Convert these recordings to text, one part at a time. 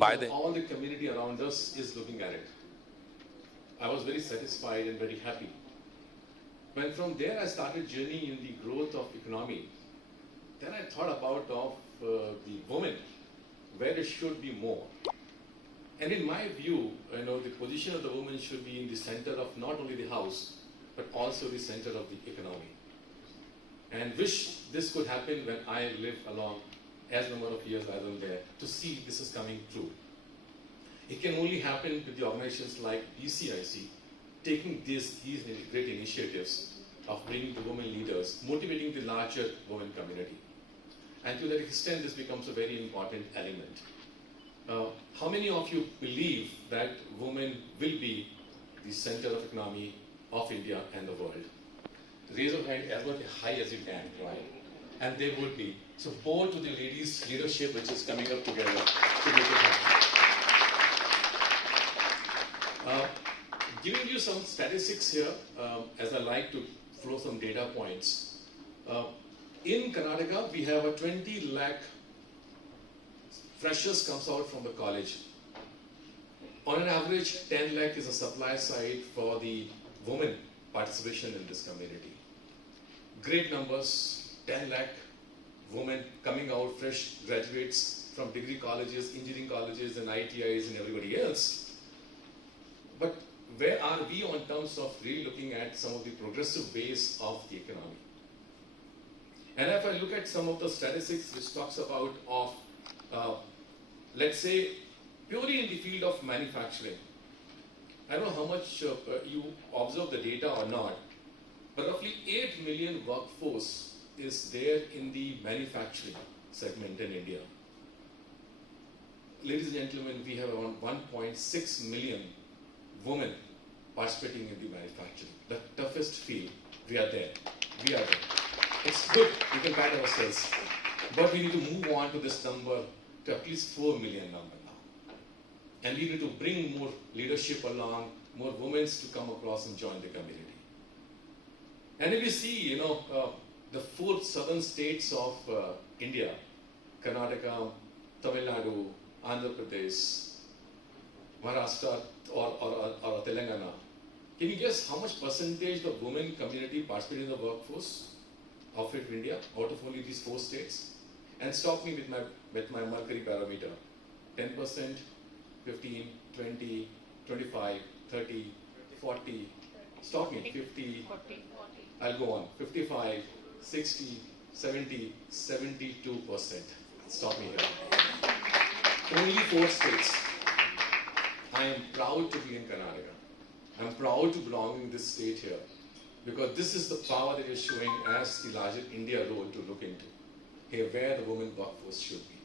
all the community around us is looking at it. I was very satisfied and very happy. When from there I started journeying in the growth of economy, then I thought about the woman, where it should be more. And in my view, the position of the woman should be in the center of not only the house, but also the center of the economy. And wish this could happen when I live along as number of years I was there, to see this is coming true. It can only happen with the organizations like BCIC, taking these great initiatives of bringing the women leaders, motivating the larger women community. And to that extent, this becomes a very important element. How many of you believe that women will be the center of economy of India and the world? Raise your hand as much high as you can, right? And they would be. So forward to the ladies' leadership, which is coming up together to make it happen. Giving you some statistics here, as I like to throw some data points. In Karnataka, we have a 20 lakh freshers comes out from the college. On an average, 10 lakh is a supply side for the women participation in this community. Great numbers, 10 lakh women coming out, fresh graduates from degree colleges, engineering colleges, and ITIs, and everybody else. But where are we on terms of really looking at some of the progressive ways of the economy? And if I look at some of the statistics which talks about let's say, purely in the field of manufacturing, I don't know how much you observe the data or not, but roughly 8 million workforce is there in the manufacturing segment in India. Ladies and gentlemen, we have around 1.6 million women participating in the manufacturing. The toughest field, we are there. We are there. It's good, we can pat ourselves. But we need to move on to this number, to at least 4 million number now. And we need to bring more leadership along, more women to come across and join the community. And if you see, the 4 southern states of India, Karnataka, Tamil Nadu, Andhra Pradesh, Maharashtra, or Telangana, can you guess how much percentage the women community participated in the workforce of India out of only these 4 states? And stop me with my Mercury parameter. 10%, 15, 20, 25, 30, 40. Stop me. 50. 40. I'll go on. 55, 60, 70, 72%. Stop me here. Only 4 states. I am proud to be in Karnataka. I'm proud to belong in this state here, because this is the power that is showing as the larger India role to look into, here where the women workforce should be.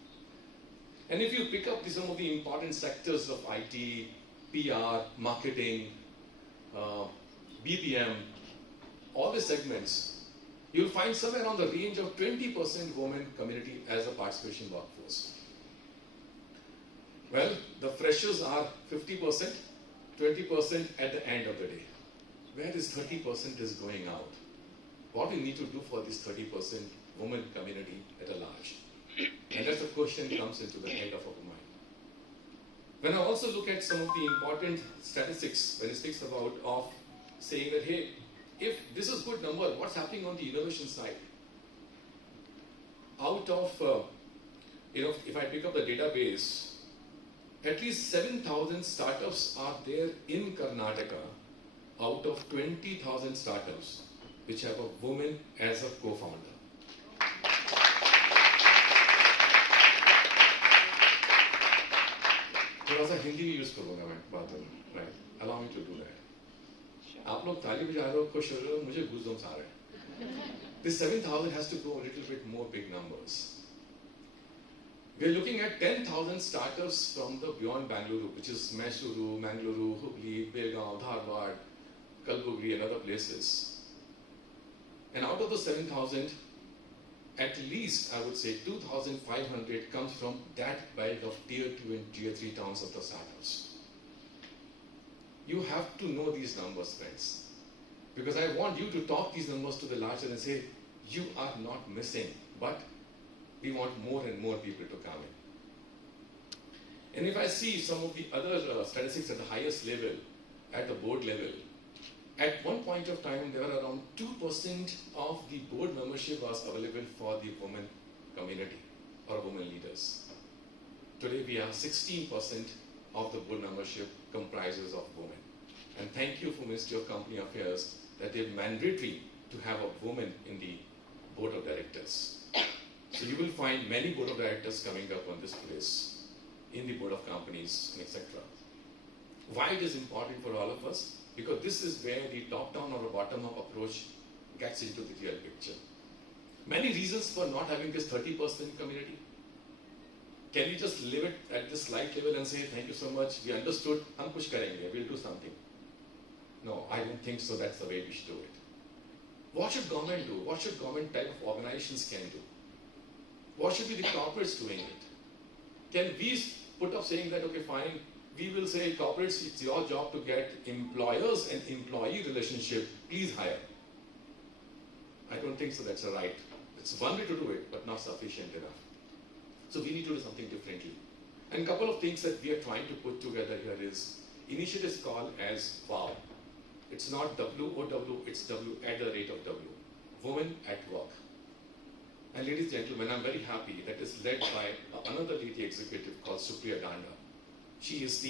And if you pick up some of the important sectors of IT, PR, marketing, BPM, all the segments, you'll find somewhere around the range of 20% women community as a participation workforce. Well, the freshers are 50%, 20% at the end of the day. Where this 30% is going out? What we need to do for this 30% women community at a large? And that's the question comes into the head of our mind. When I also look at some of the important statistics, when it speaks about saying that, hey, if this is good number, what's happening on the innovation side? Out of, if I pick up the database, at least 7,000 startups are there in Karnataka out of 20,000 startups which have a woman as a co-founder. थोड़ा सा हिंदी भी use करूँगा मैं बात में, right? Allow me to do that. आप लोग ताली बजा रहे हो, खुश हो रहे हो, मुझे goosebumps आ रहे हैं. This 7,000 has to go a little bit more big numbers. We are looking at 10,000 startups from the beyond Bangalore, which is Mysuru, Mangaluru, Hubli, Belgaum, Dharwad, Kalbugri, and other places. And out of the 7,000, at least I would say 2,500 comes from that belt of tier 2 and tier 3 towns of the startups. You have to know these numbers, friends, because I want you to talk these numbers to the larger and say, you are not missing, but we want more and more people to come And if I see some of the other statistics at the highest level, at the board level, at one point of time, there were around 2% of the board membership was available for the women community or women leaders. Today, we have 16% of the board membership comprises of women. And thank you for Ministry of Company Affairs that they're mandatory to have a woman in the board of directors. So you will find many board of directors coming up on this place, in the board of companies, etc. Why it is important for all of us? Because this is where the top-down or bottom-up approach gets into the real picture. Many reasons for not having this 30% community. Can we just leave it at this light level and say, thank you so much, we understood, hum kuch karenge, we'll do something. No, I don't think so, that's the way we should do it. What should government do? What should government type of organizations can do? What should be the corporates doing it? Can we put up saying that, okay, fine, we will say corporates, it's your job to get employers and employee relationship, please hire. I don't think so, that's right. It's one way to do it, but not sufficient enough. So we need to do something differently. And a couple of things that we are trying to put together here is, initiatives called as WOW. It's not WOW, it's W at the rate of W. Women at Work. And ladies and gentlemen, I'm very happy that is led by another lady executive called Supriya Danda. She is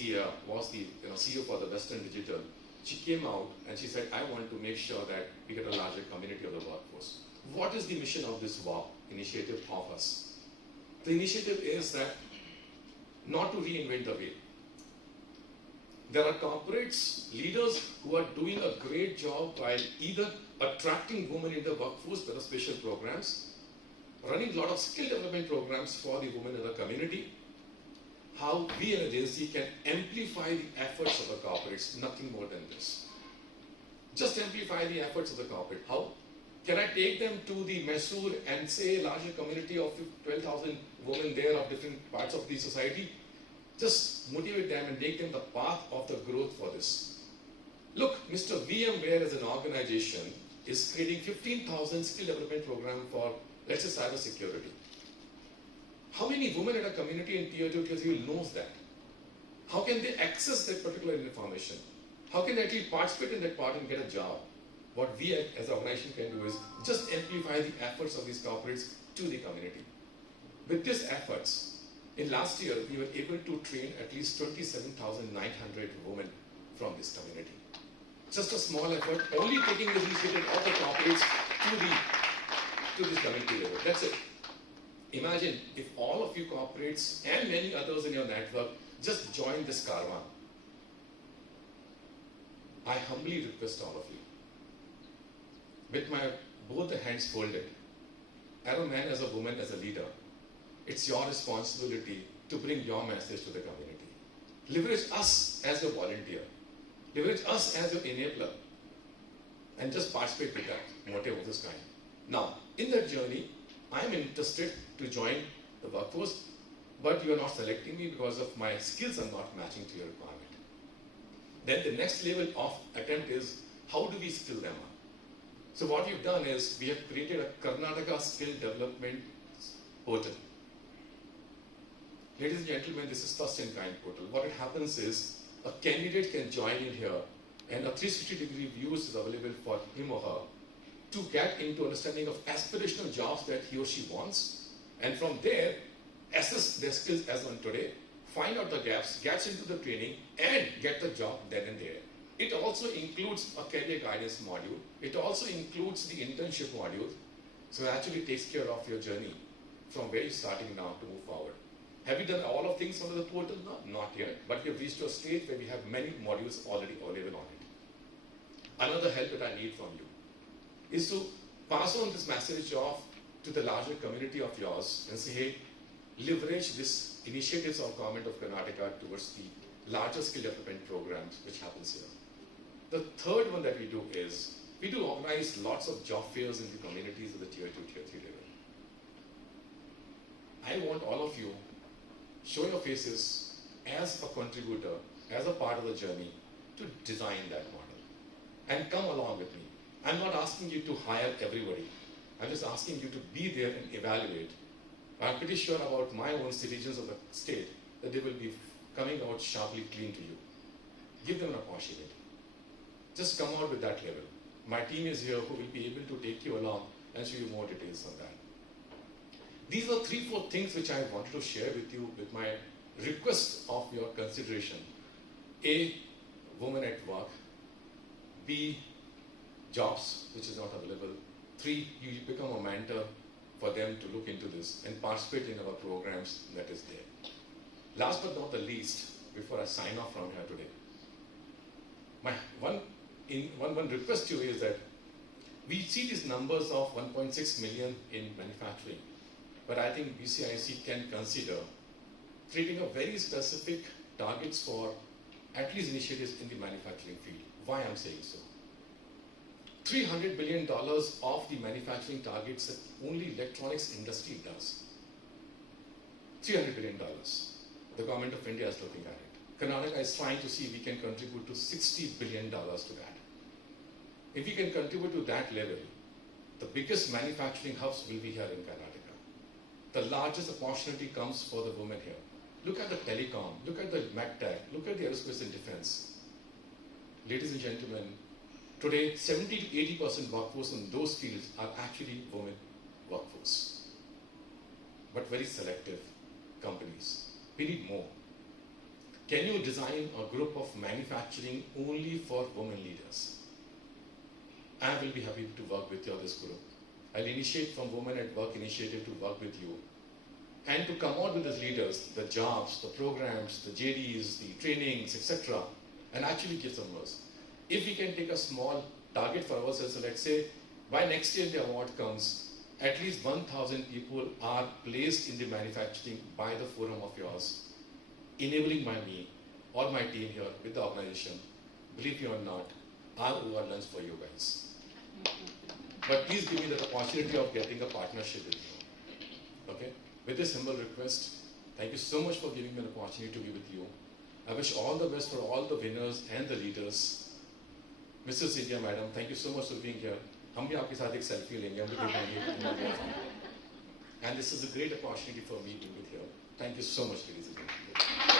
was the CEO for the Western Digital. She came out and she said, I want to make sure that we get a larger community of the workforce. What is the mission of this WOW initiative of us? The initiative is that not to reinvent the wheel. There are corporates, leaders who are doing a great job by either attracting women in the workforce with special programs, running a lot of skill development programs for the women in the community, how we an agency can amplify the efforts of the corporates, nothing more than this. Just amplify the efforts of the corporate. How? Can I take them to the Mysore and say a larger community of 12,000 women there of different parts of the society? Just motivate them and make them the path of the growth for this. Look, Mr. VMware as an organization is creating 15,000 skill development program for, let's say, cyber security. How many women in a community in tier 2, tier 3 knows that? How can they access that particular information? How can they actually participate in that part and get a job? What we as an organization can do is just amplify the efforts of these corporates to the community. With these efforts, in last year, we were able to train at least 27,900 women from this community. Just a small effort, only taking the initiative of the corporates to this community level. That's it. Imagine if all of you corporates and many others in your network just join this caravan. I humbly request all of you, with my both the hands folded, as a man, as a woman, as a leader, it's your responsibility to bring your message to the community. Leverage us as your volunteer. Leverage us as your enabler. And just participate with that motive of this kind. Now, in that journey, I'm interested to join the workforce, but you are not selecting me because of my skills are not matching to your requirement. Then the next level of attempt is, how do we skill them up? So what we've done is, we have created a Karnataka Skill Development Portal. Ladies and gentlemen, this is first in kind portal. What it happens is, a candidate can join in here and a 360-degree view is available for him or her to get into understanding of aspirational jobs that he or she wants, and from there, assess their skills as on today, find out the gaps, gets into the training, and get the job then and there. It also includes a career guidance module. It also includes the internship module. So it actually takes care of your journey from where you're starting now to move forward. Have you done all of things under the portal? No, not yet. But we have reached to a stage where we have many modules already available on it. Another help that I need from you is to pass on this message off to the larger community of yours and say, hey, leverage this initiatives of Government of Karnataka towards the larger skill development programs which happens here. The third one that we do is, we do organize lots of job fairs in the communities of the tier 2, tier 3 level. I want all of you, show your faces as a contributor, as a part of the journey to design that model. And come along with me. I'm not asking you to hire everybody. I'm just asking you to be there and evaluate. I'm pretty sure about my own citizens of the state that they will be coming out sharply clean to you. Give them an opportunity. Just come out with that level. My team is here who will be able to take you along and show you more details on that. These were 3-4 things which I wanted to share with you with my request of your consideration. A, women at work. B, jobs which is not available. 3, you become a mentor for them to look into this and participate in our programs that is there. Last but not the least, before I sign off from here today, my one request to you is that we see these numbers of 1.6 million in manufacturing, but I think BCIC can consider creating a very specific targets for at least initiatives in the manufacturing field. Why I'm saying so? $300 billion of the manufacturing targets that only electronics industry does. $300 billion. The government of India is looking at it. Karnataka is trying to see if we can contribute to $60 billion to that. If we can contribute to that level, the biggest manufacturing hubs will be here in Karnataka. The largest opportunity comes for the women here. Look at the telecom, look at the medtech, look at the aerospace and defense. Ladies and gentlemen, today 70 to 80% workforce in those fields are actually women workforce. But very selective companies. We need more. Can you design a group of manufacturing only for women leaders? I will be happy to work with you on this group. I'll initiate from Women at Work initiative to work with you and to come out with these leaders, the jobs, the programs, the JDs, the trainings, etc. and actually give some numbers. If we can take a small target for ourselves, so let's say by next year the award comes, at least 1,000 people are placed in the manufacturing by the forum of yours, enabling by me or my team here with the organization. Believe me or not, I'll over lunch for you guys. But please give me the opportunity of getting a partnership with you. Okay? With this humble request, thank you so much for giving me an opportunity to be with you. I wish all the best for all the winners and the leaders. Mrs. India, madam, thank you so much for being here. हम भी आपके साथ एक selfie लेंगे, हम भी देखेंगे. And this is a great opportunity for me to be here. Thank you so much, ladies and gentlemen.